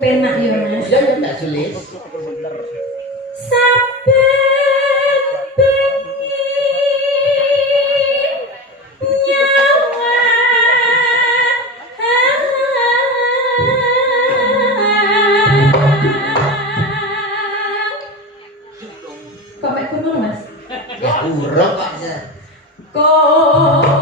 Penak ya Mas. Iya ya Mbak Sulis. Saben bengi nyawa kok mek kurung Mas? Ya kurang kok. Kok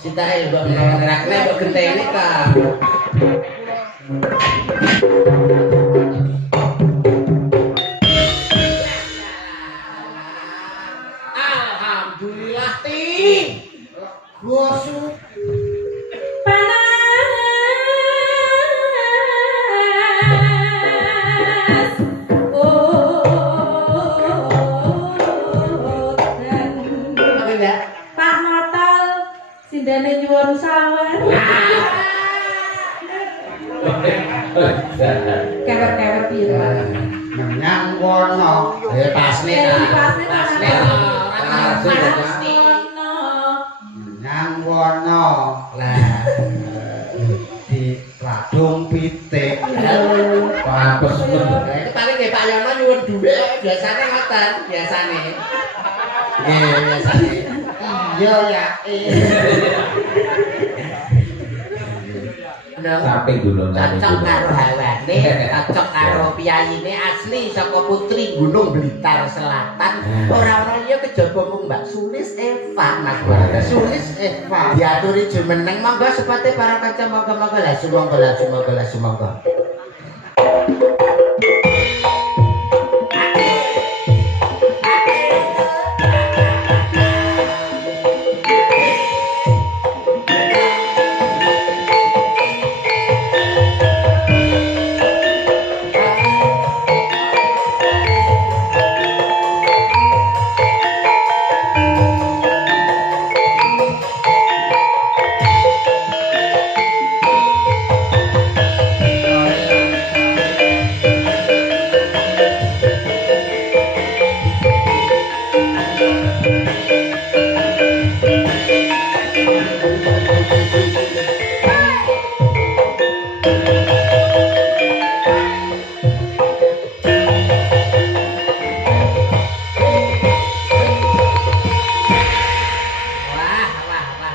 Sitahe mbok nerakne mbok genteni ta. Alhamdulillah ti. Gosu panas. apa ya? Pak Motal sindane nyuwun sawer. Kewer-kewer pira. Menyang wono. Pasne ta. Pasne. Menyang wono. Lah di Radung Pitik. Papes men. Itu paling nggih Pak Yono nyuwun dhuwit biasane ngoten, biasane. Nggih, biasane. Iya ya. Samping gunung Cocok karo hawane, cocok karo piyayine asli saka Putri Gunung Blitar Selatan. Ora-ora iya kejaba mung Mbak Sulis Eva, Mas. Sulis Eva. Diaturi jumeneng monggo sepate para kaca monggo-monggo lah sumangga.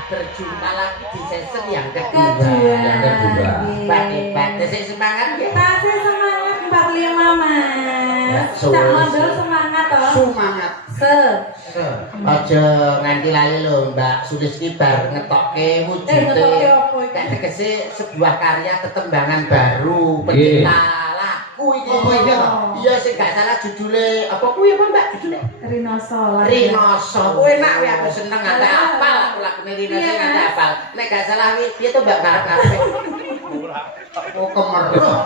Berjumpa lagi di season yang kedua. Hebat. Sik semangat ya. Tasih semangat 45 Mas. Cak Mondol semangat toh. Semangat. Aja nganti lali lho Mbak Sulis ki bar ngetokke wujude. Ngetokke apa iki? Tak tegese sebuah karya tetembangan baru, pencipta lagu iki. Oh, iya. Iya sing gak salah judule apa kuwi apa Mbak judule? Rinoso. Kuwi enak kuwi aku seneng ada apal aku lagune Rinoso ada apal. Nek gak salah kuwi piye to Mbak ngarep-ngarep. Oh kemeruh.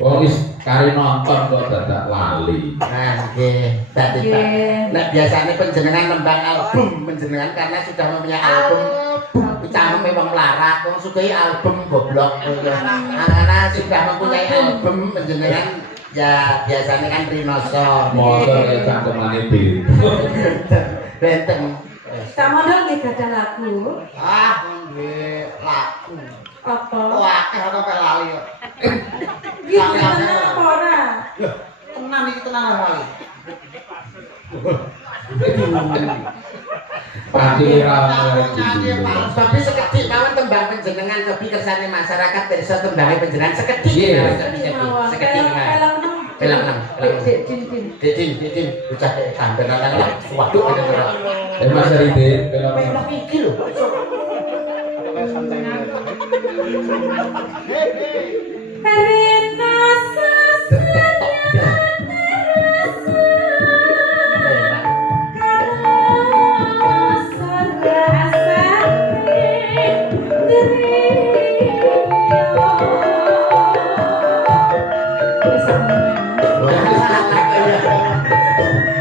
Oh wis kari nonton kok dadak lali. Nah, nggih. Dadi Pak. Nek biasane panjenengan nembang album panjenengan karena sudah mempunyai album. Cangkeme wong melarat, wong sukai album goblok. Anak-anak sudah mempunyai album panjenengan ya biasanya kan Rinoso. Motor kayak cangkemane di. Benteng. Kamu dong nggih gadah lagu. Ah, nggih lagu. Apa? Wah, apa lali kok. Iki tenan apa ora? Loh, tenan iki tenan lali. Tapi sekedhik mawon tembang panjenengan cobi kersane masyarakat desa tembange panjenengan sekedhik. Sekedhik. Pelang. Didin, bocah sampeyan nang waduh kene ora. Mas Ride, Pelang iki lho. Rina sasanya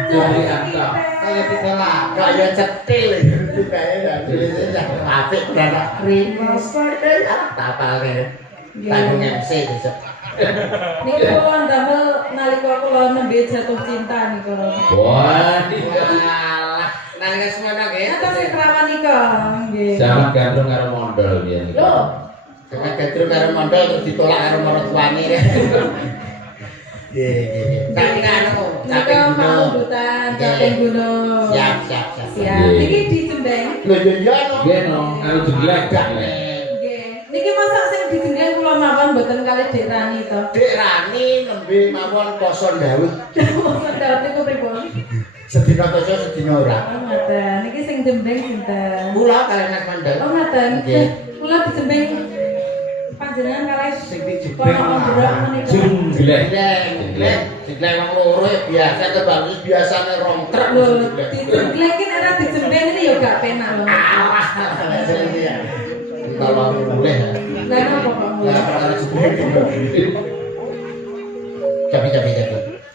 Jadi angka. Kayak tiga lah, kayak cetil itu kayak dan apik beranak Rina saya tapalnya tanggung MC besok. Niku kula ndamel nalika kula nembe jatuh cinta niku. Wah, Walah, nalika semono nggih. Atas sing perawan nika nggih. sama gandrung karo mondol biyen. Lho, Jangan gadrung karo mondol terus ditolak karo marang tuane. Nggih. Tapi anu, nika capek mau gunung. dutan caping gunung. Siap. Siap. Niki dijembeng. Lho yo yo no. Nggih no, anu jeglek. Nggih. Niki masak sing dijembeng kula mawon mboten kalih Dik Rani to. Dik Rani nembe mawon poso Daud. Sedawet niku pripun? Sedina poso sedina ora. Oh, ngoten. Niki sing jembeng sinten? Kula kalian Mas Mandel. Oh, ngoten. Nggih. Kula dijembeng panjenengan kalih Sing dijembeng. kono ndrok menika. Jeglek. Jeglek wong loro ya biasa kebagus biasane rong truk Lho, jeglek. dijemblekin ora dijembeng ini ya gak penak lho. Alah, ya. Kalau boleh. Lah napa kok mulai? Lah perkara jeglek. Capi.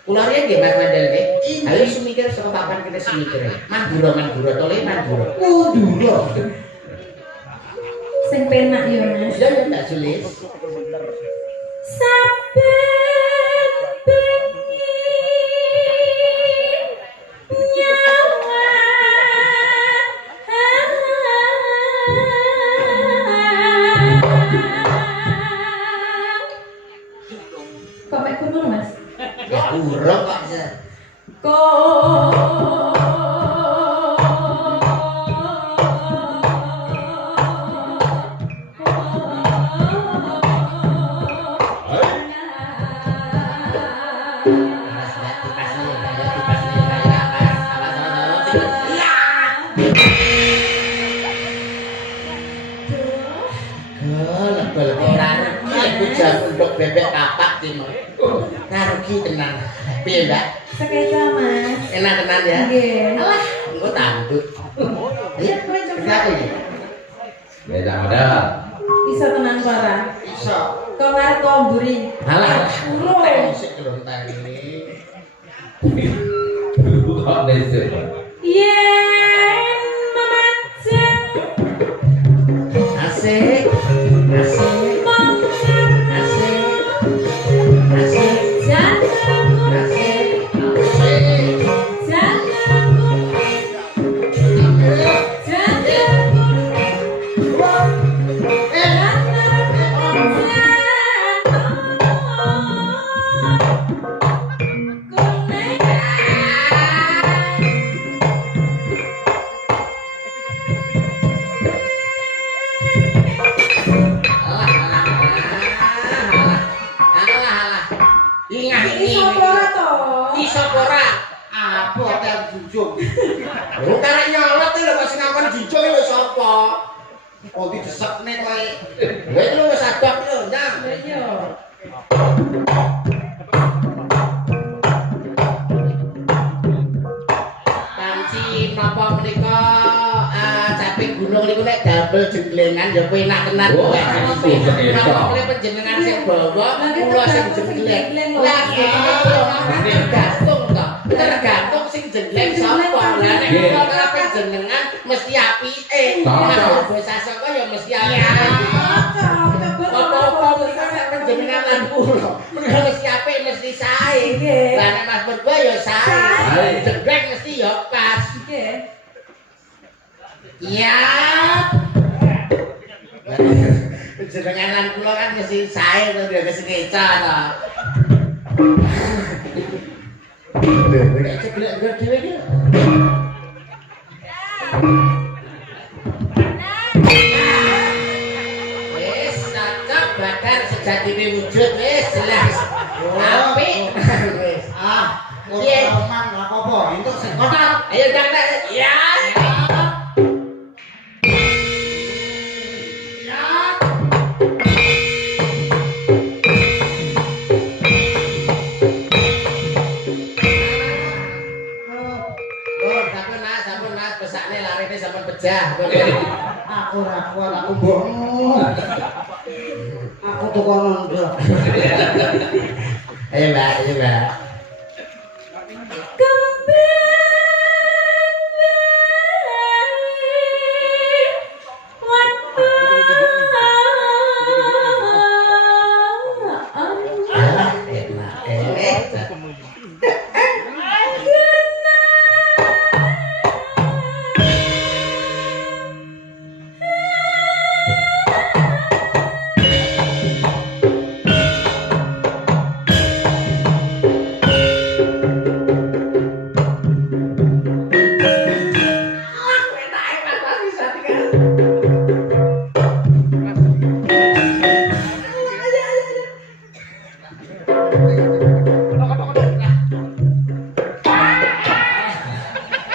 Kula riyen nggih Mas Mandel nggih. Ayo semikir saka papan kita semikir. Mandura tole mandura. Mandura. Sing penak ya Mas. Ya tak sulis. Saben bengi nyawa kok mek kuno Mas? Ya urung kok. Untuk bebek kapak timur ngarugi tenan piye mbak? Sekeca Mas. Enak tenan ya? Nggih. Alah engko tanduk iya kowe coba iki Beda modal. Iso tenan para. iso Kok ngarep kok mburi. alah Urung. sik kelontar ini Kok nesek. Yen memacem asik asik mongsen asik janganku asik janganku Karena nyolot itu lho masih ngangkon jinjung itu siapa? Oh didesekne kowe. Lha itu wis adok lho, Nyang. Iya. Panci napa menika caping gunung niku nek damel jenglengan ya kowe enak tenan Oh, kowe. itu enak. Napa kowe panjenengan sing bawa kula sing jengleng. Lah tergantung to. Tergantung sing jengleng sapa. Lah nek kula ora panjenengan mesti apike. Nek basa saka ya mesti apike. Apa-apa mereka nek panjenengan lan kula. Mereka mesti apik mesti sae. Lah nek Mas berdua ya sae. Jengleng mesti ya pas. Nggih. Iya. Jenengan lan kula kan mesti sae to dia kesekeca to. Lho, nek ceklek dhewe iki. Wis cocok bakar sejatine wujud wis jelas. Apik. Wis. Piye? Omang apa-apa, entuk sing Kotak. Ayo Kang. Ya. ya. Aku ora kuat, aku mbokmu. Aku tukang nondok. Ayo Mbak, ayo Mbak.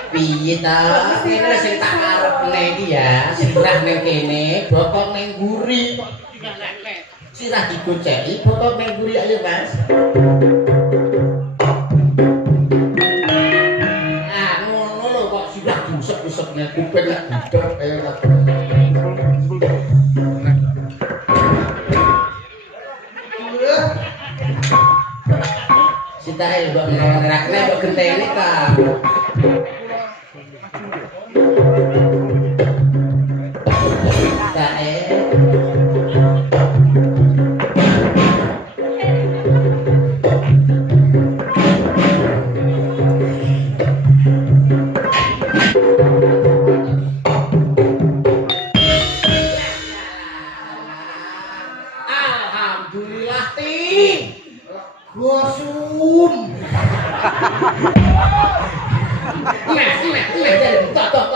Piye ta? Kene sing tak arepne iki ya, sirah ning kene, bokong ning mburi. Sirah digoceki, bokong ning mburi ayo, Mas. Ah, ngono lho kok sirah busek-busek ning kuping lak budek ayo. Sitae mbok ngerakne mbok genteni ta. Alhamdulillah ti. Gosum. Tok.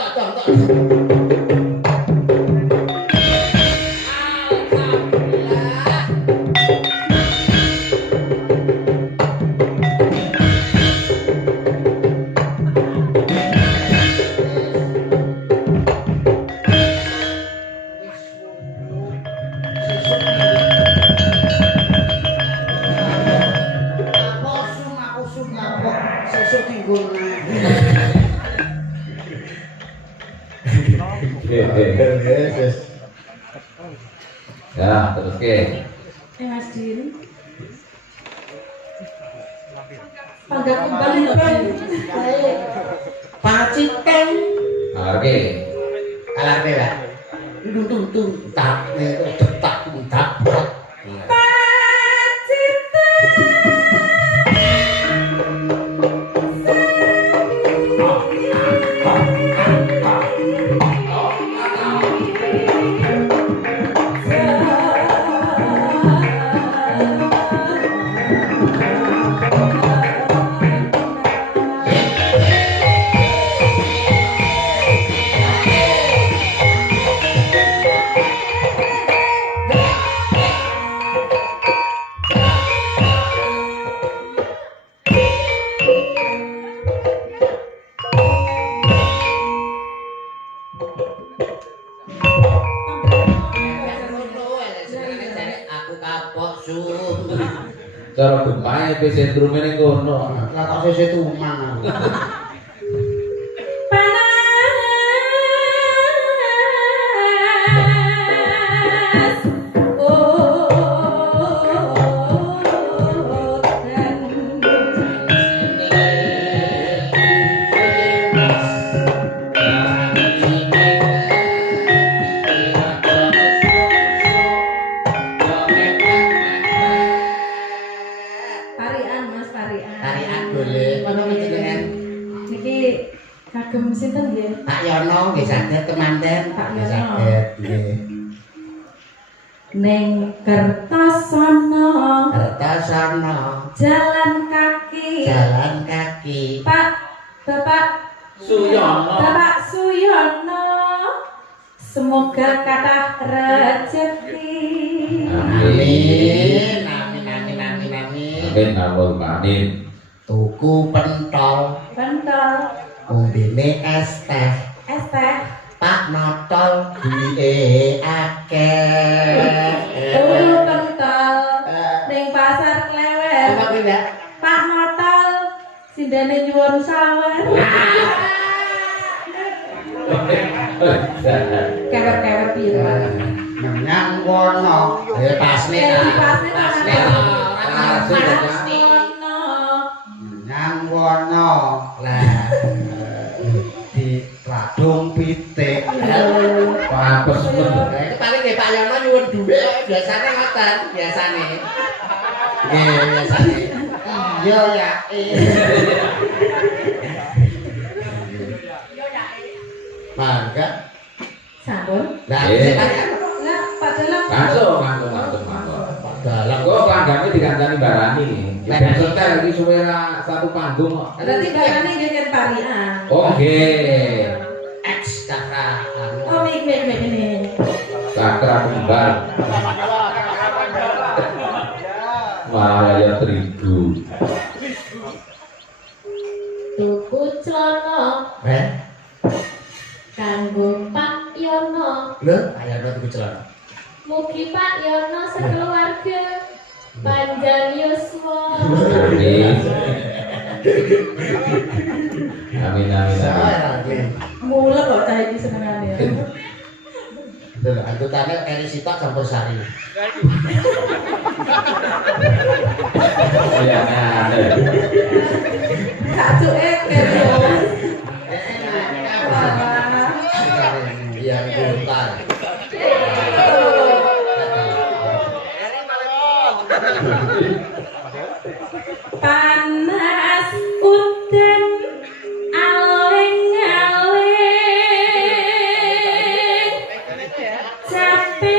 Ya, terus ke. Mas Din. Panggap kembali Ben. Paciten. Oke. Alarme lah. Tung tak detak tak. Cara gempane pe sentrume ning kono. Lah kok sesuk tuman aku. Kagem sinten nggih? Pak Yono nggih saged temanten. Pak Yono. Saged nggih. Ning Kertosono. Jalan kaki. Bapak Suyono. Semoga kathah rezeki. Amin. Amin Allahumma. Tuku pentol. Umbine es teh. Pak notol duwe akeh. Tuku pentol ning pasar Klewer. Apa kuwi, Mbak? Pak notol sindene nyuwun sawer. Kewer-kewer pira. Menyang wono. Ya pasne ta. Pasne ta. Menyang wono. Lah, Di Radung Pitik. Papes men. itu paling nggih Pak Yono nyuwun dhuwit biasane ngoten, biasane. Nggih, biasane. Iya ya. Mangga. Sampun. Lah, Eh. Lah, Pak Dalang. Langsung. dalam Kok kanggane dikancani barani. Ya ben setel iki suwera satu panggung kok. Berarti barane nggih kan parian. Oh nggih. X kakak. Oh, mik ini. Sakra kembar. Malaya terigu. Tuku celana kanggo Pak Yono. Lho, ayo ndo tuku celana. Mugi Pak Yono sekeluarga panjang yuswa. Amin. Saya lagi. Mulek kok cah iki senengane. Lho, anggotane Eri Sitok campur sari. Ya ada. Sacuke kene. Yang hutan. Panas udan aling-aling caping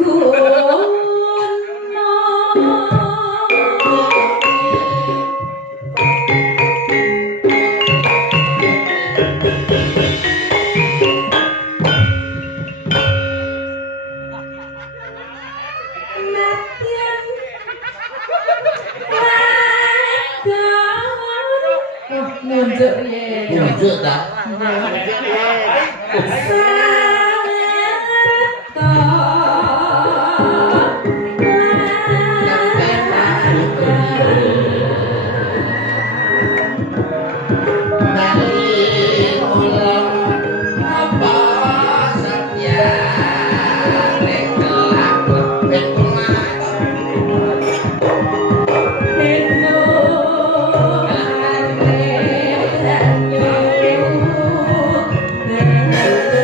gunung. Nunjuk ye. Tunjuk ta. Thank you.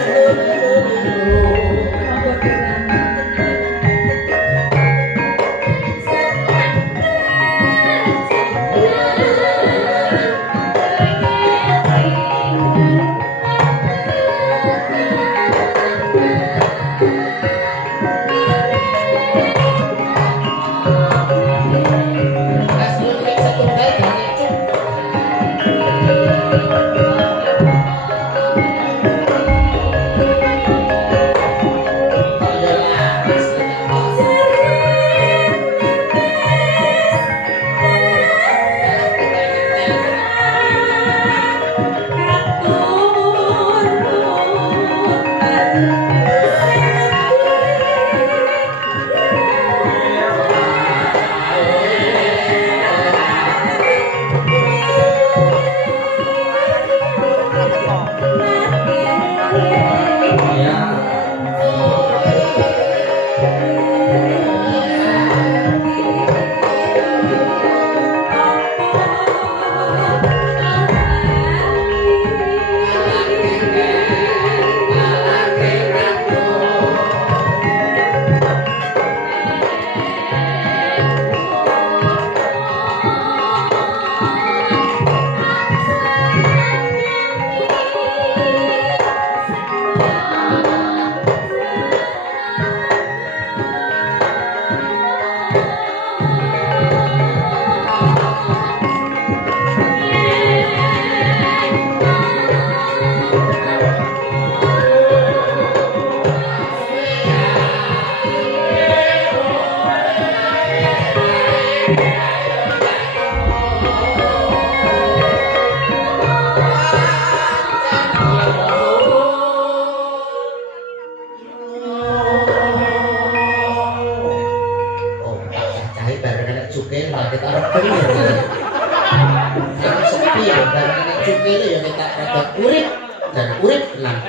tetep urip dan urip tenang.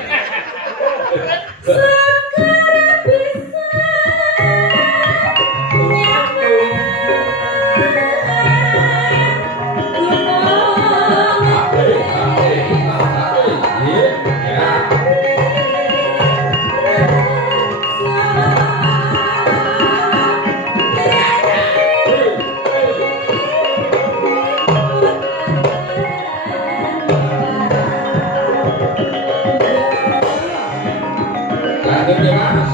Sekarang bisa Lanjut ya Mas.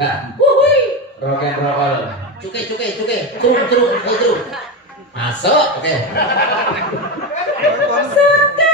Ya. Rock and roll. Cukai. Truk. Masuk. Oke. Sekarang